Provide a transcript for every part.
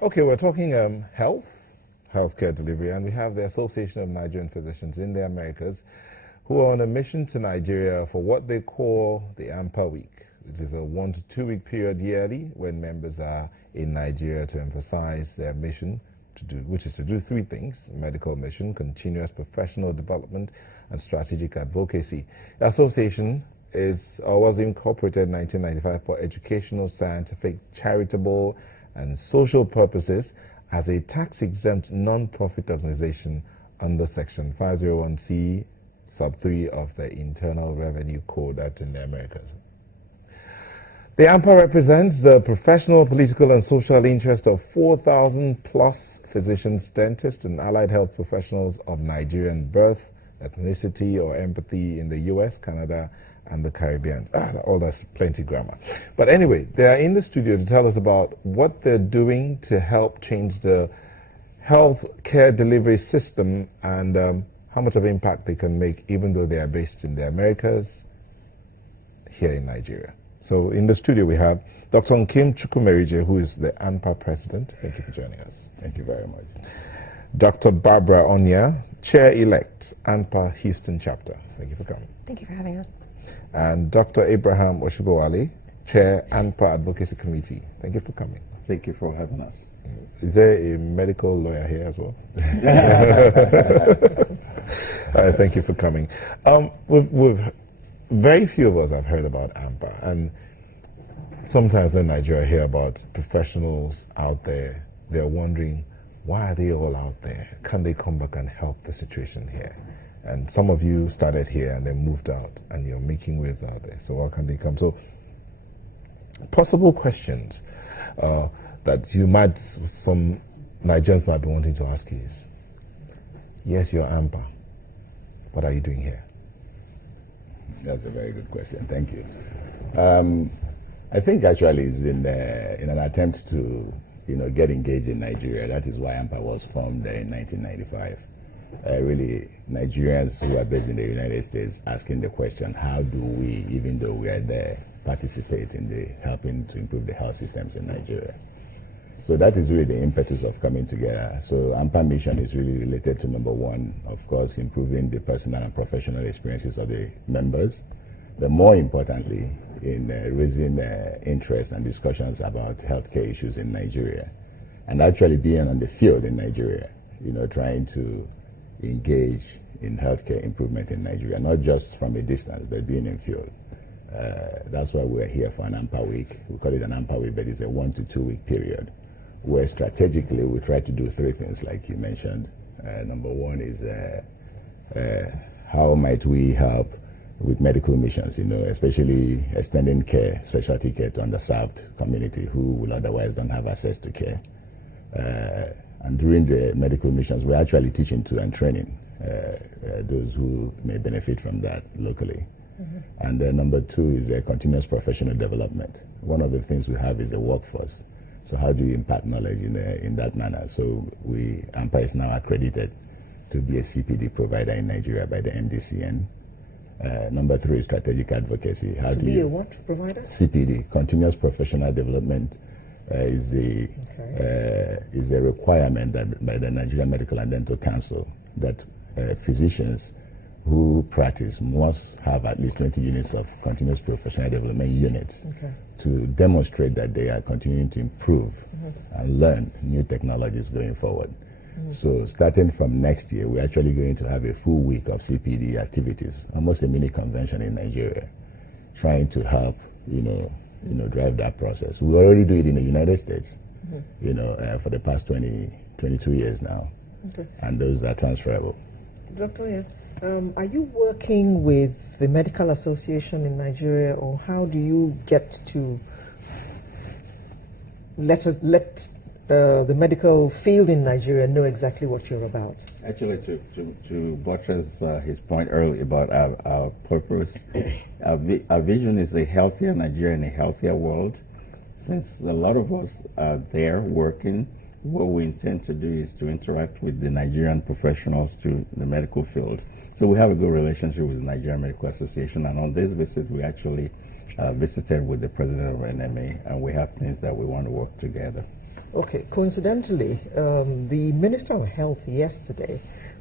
Okay, we're talking healthcare delivery, and we have the Association of Nigerian Physicians in the Americas who are on a mission to Nigeria for what they call the ANPA week, which is a 1 to 2 week period yearly when members are in Nigeria to emphasize their mission which is to do three things: medical mission, continuous professional development, and strategic advocacy. The association was incorporated in 1995 for educational, scientific, charitable, and social purposes as a tax-exempt non-profit organization under Section 501c sub 3 of the Internal Revenue Code that's in the Americas. The ANPA represents the professional, political, and social interest of 4,000 plus physicians, dentists, and allied health professionals of Nigerian birth, ethnicity, or empathy in the US, Canada, and the Caribbean. All that's plenty grammar. But anyway, they are in the studio to tell us about what they're doing to help change the health care delivery system and how much of impact they can make, even though they are based in the Americas, here in Nigeria. So in the studio we have Dr. Nkim Chukwumerije, who is the ANPA president. Thank you for joining us. Thank you very much. Dr. Barbara Onya, chair-elect, ANPA Houston chapter. Thank you for coming. Thank you for having us. And Dr. Abraham Oshibowale, chair, ANPA Advocacy Committee. Thank you for coming. Thank you for having us. Is there a medical lawyer here as well? Thank you for coming. We've very few of us have heard about ANPA, and sometimes in Nigeria I hear about professionals out there. They're wondering, why are they all out there? Can they come back and help the situation here? And some of you started here and then moved out, and you're making waves out there. So why can't they come? So possible questions that some Nigerians might be wanting to ask you is, yes, you're ANPA. What are you doing here? That's a very good question. Thank you. I think actually it's in an attempt to get engaged in Nigeria. That is why ANPA was formed in 1995. Really, Nigerians who are based in the United States asking the question, how do we, even though we are there, participate in helping to improve the health systems in Nigeria? So that is really the impetus of coming together. So ANPA mission is really related to, number one, of course, improving the personal and professional experiences of the members, but more importantly, in raising interest and discussions about healthcare issues in Nigeria, and actually being on the field in Nigeria, trying to engage in healthcare improvement in Nigeria, not just from a distance, but being in field. That's why we're here for an ANPA week. We call it an ANPA week, but it's a 1 to 2 week period, where strategically we try to do three things, like you mentioned. Number one is how might we help with medical missions, especially extending care, specialty care to underserved community who will otherwise don't have access to care. And during the medical missions, we're actually teaching to and training those who may benefit from that locally. Mm-hmm. And then number two is continuous professional development. One of the things we have is the workforce. So how do you impart knowledge in that manner? So ANPA is now accredited to be a CPD provider in Nigeria by the MDCN. Number three is strategic advocacy. How to be a what provider? CPD, continuous professional development, is a requirement that by the Nigerian Medical and Dental Council that physicians who practice must have at least 20 units of continuous professional development units to demonstrate that they are continuing to improve and learn new technologies going forward. So starting from next year, we're actually going to have a full week of CPD activities, almost a mini convention in Nigeria, trying to help, drive that process. We already do it in the United States, for the past 22 years now, and those are transferable. Dr. Are you working with the Medical Association in Nigeria, or how do you get to let the medical field in Nigeria know exactly what you're about? Actually, to buttress his point earlier about our purpose, our vision is a healthier Nigeria and a healthier world. Since a lot of us are there working, what we intend to do is to interact with the Nigerian professionals to the medical field. So we have a good relationship with the Nigerian Medical Association, and on this visit we actually visited with the president of NMA, and we have things that we want to work together. Okay, coincidentally, the Minister of Health yesterday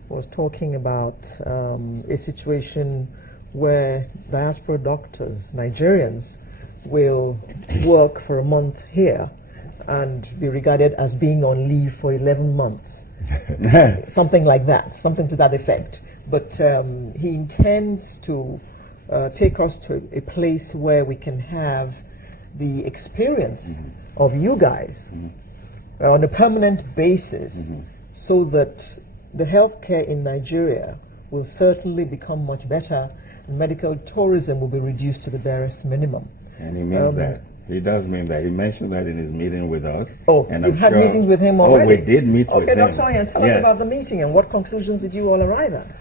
was talking about a situation where diaspora doctors, Nigerians, will work for a month here and be regarded as being on leave for 11 months. Something like that, something to that effect. But he intends to take us to a place where we can have the experience of you guys on a permanent basis, so that the healthcare in Nigeria will certainly become much better, and medical tourism will be reduced to the barest minimum. And he means that. He does mean that. He mentioned that in his meeting with us. Oh, and you've I'm had sure- meetings with him already? Oh, we did meet with him. Okay, Dr. Ian, tell us about the meeting and what conclusions did you all arrive at?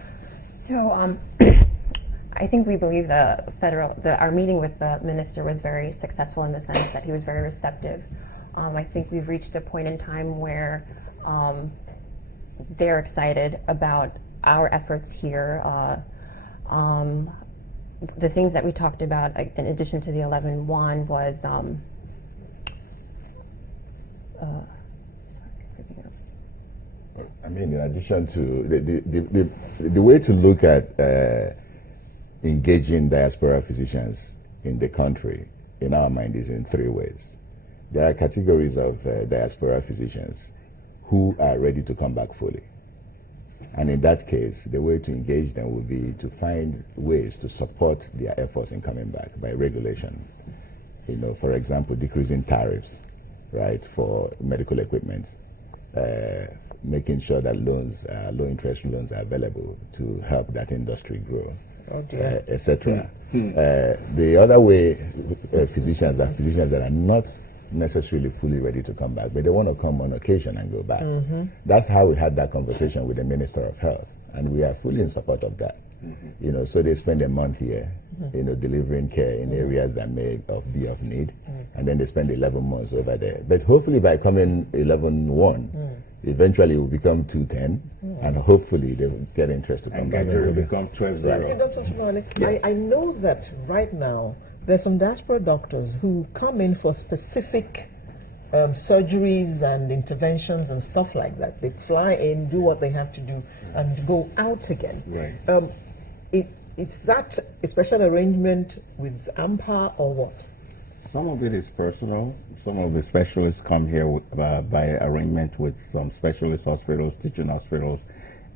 So I think we believe our meeting with the minister was very successful in the sense that he was very receptive. I think we've reached a point in time where they're excited about our efforts here. The things that we talked about, in addition to the 11.1, was I mean, in addition to the way to look at engaging diaspora physicians in the country, in our mind, is in three ways. There are categories of diaspora physicians who are ready to come back fully. And in that case, the way to engage them would be to find ways to support their efforts in coming back by regulation. You know, for example, decreasing tariffs, right, for medical equipment, making sure that loans, low interest loans are available to help that industry grow, etc. The other way physicians are physicians that are not necessarily fully ready to come back, but they want to come on occasion and go back. That's how we had that conversation with the Minister of Health, and we are fully in support of that. You know, so they spend a month here, you know, delivering care in areas that may be of need, and then they spend 11 months over there. But hopefully by coming 11.1, eventually it will become 210, and hopefully they will get interest to come back. It will become 12.0. Hey, Dr. Shimali, I know that right now there's some diaspora doctors who come in for specific surgeries and interventions and stuff like that. They fly in, do what they have to do, and go out again. Right. It's that a special arrangement with ANPA or what? Some of it is personal. Some of the specialists come here by arrangement with some specialist hospitals, teaching hospitals,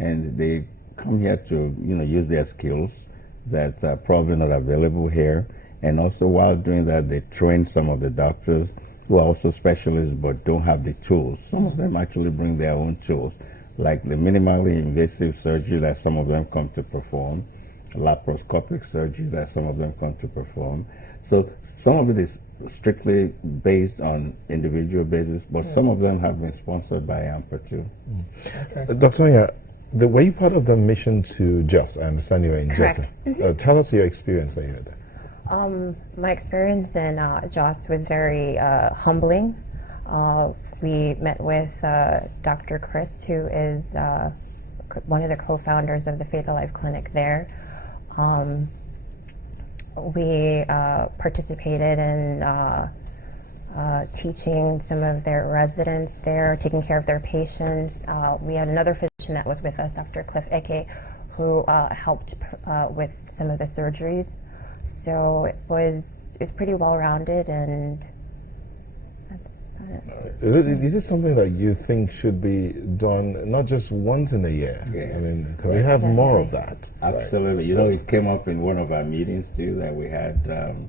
and they come here to, you know, use their skills that are probably not available here. And also while doing that, they train some of the doctors who are also specialists but don't have the tools. Some of them actually bring their own tools, like the minimally invasive surgery that some of them come to perform, laparoscopic surgery that some of them come to perform. So some of it is strictly based on individual basis, but some of them have been sponsored by ANPA too. Okay. Dr. Onya, were you part of the mission to Jos? I understand you were in Jos. Correct. Tell us your experience when you were there. My experience in Jos was very humbling. We met with Dr. Chris, who is one of the co-founders of the Faith Alive Clinic there. We participated in teaching some of their residents there, taking care of their patients. We had another physician that was with us, Dr. Cliff Eke, who helped with some of the surgeries. So it was pretty well-rounded, and Is this something that you think should be done not just once in a year? Yes. I mean, can we have more of that? Absolutely. You know, it came up in one of our meetings too that we had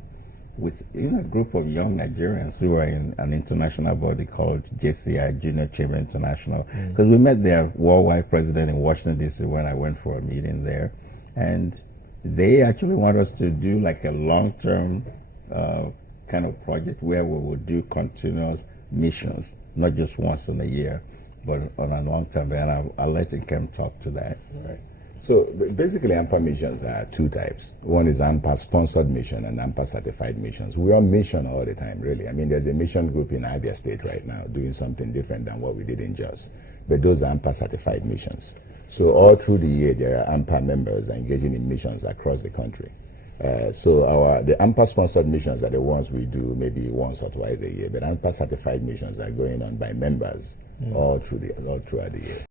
with a group of young Nigerians who are in an international body called JCI, Junior Chamber International. Because we met their worldwide president in Washington, D.C. when I went for a meeting there. And they actually want us to do like a long-term kind of project where we would do continuous missions, not just once in a year, but on a long-term basis. And I'll let Kim talk to that. Right. So basically, ANPA missions are two types. One is ANPA sponsored mission and ANPA certified missions. We're on mission all the time, really. I mean, there's a mission group in Abia State right now doing something different than what we did in Jos. But those are ANPA certified missions. So all through the year, there are ANPA members engaging in missions across the country. So the ANPA sponsored missions are the ones we do maybe once or twice a year, but ANPA certified missions are going on by members all throughout the year.